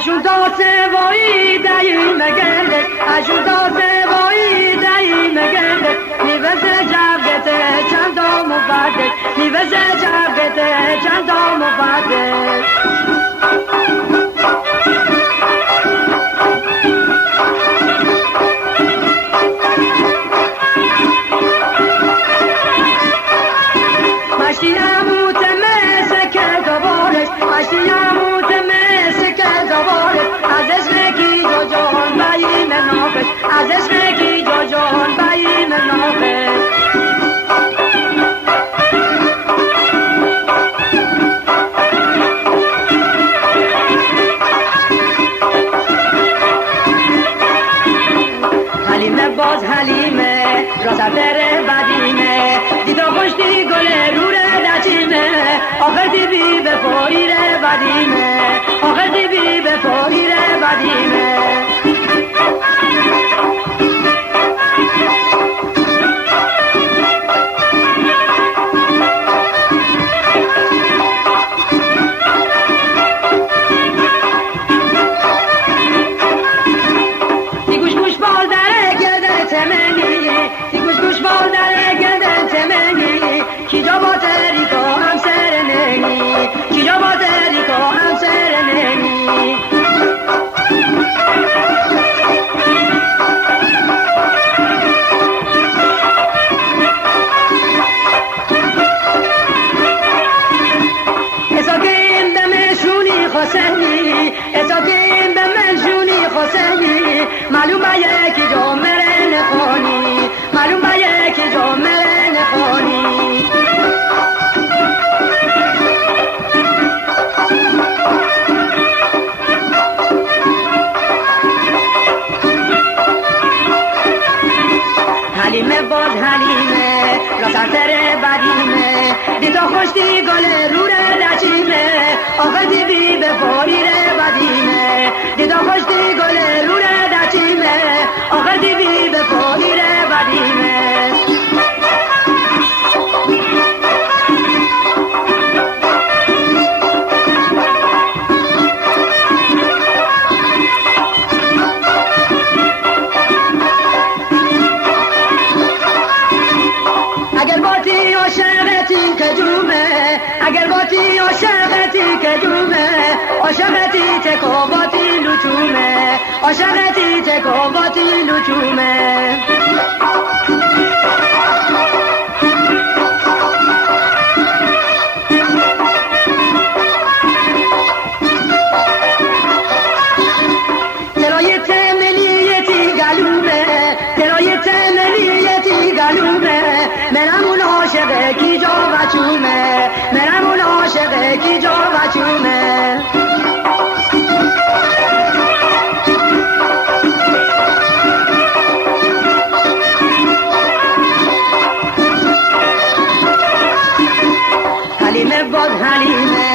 اشودات وای دایی مگرد اشودات وای دایی مگرد میوزه جبگت چند مفرد میوزه جبگت چند مفرد ازش بگی جو جان بایی منافه حلیمه باز حلیمه راست بره بدیمه دیدو خوشتی گله روره دچیمه آخر دیبی به پاییره بدیمه آخر دیبی به پاییره بدیمه معلوم باید که جا مره نخونی معلوم باید که جا مره نخونی حلیمه باز حلیمه راستره بدیمه دیتا خوشتی گله روره لچیمه آخر دیبی به پاییره بدیمه دیتا خوشتی گله روره آخر دیوی به پاییره بدیمه اگر باتی عاشقتی که جومه اگر باتی عاشقتی که جومه عاشقتی تکوباتی لچومه عاشقتی تکوباتی لچومه ترای تملیتی گلومه ترای تملیتی گلومه منم اون عاشقه کی جا بچومه منم اون عاشقه کی جا بچومه حلیمه باز حلیمه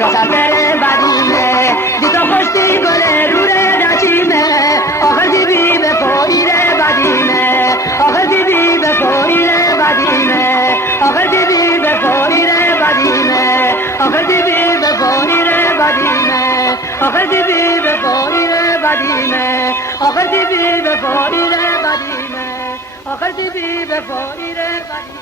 راست بره بدیمه دیتا خوشتی گله روره دچیمه آخر دیبی به پاییره بدیمه آخر دیبی به پاییره بدیمه آخر دیبی به پاییره بدیمه آخر دیبی به پاییره بدیمه آخر دیبی به پاییره بدیمه آخر دیبی به پاییره بدیمه آخر دیبی به پاییره بدیمه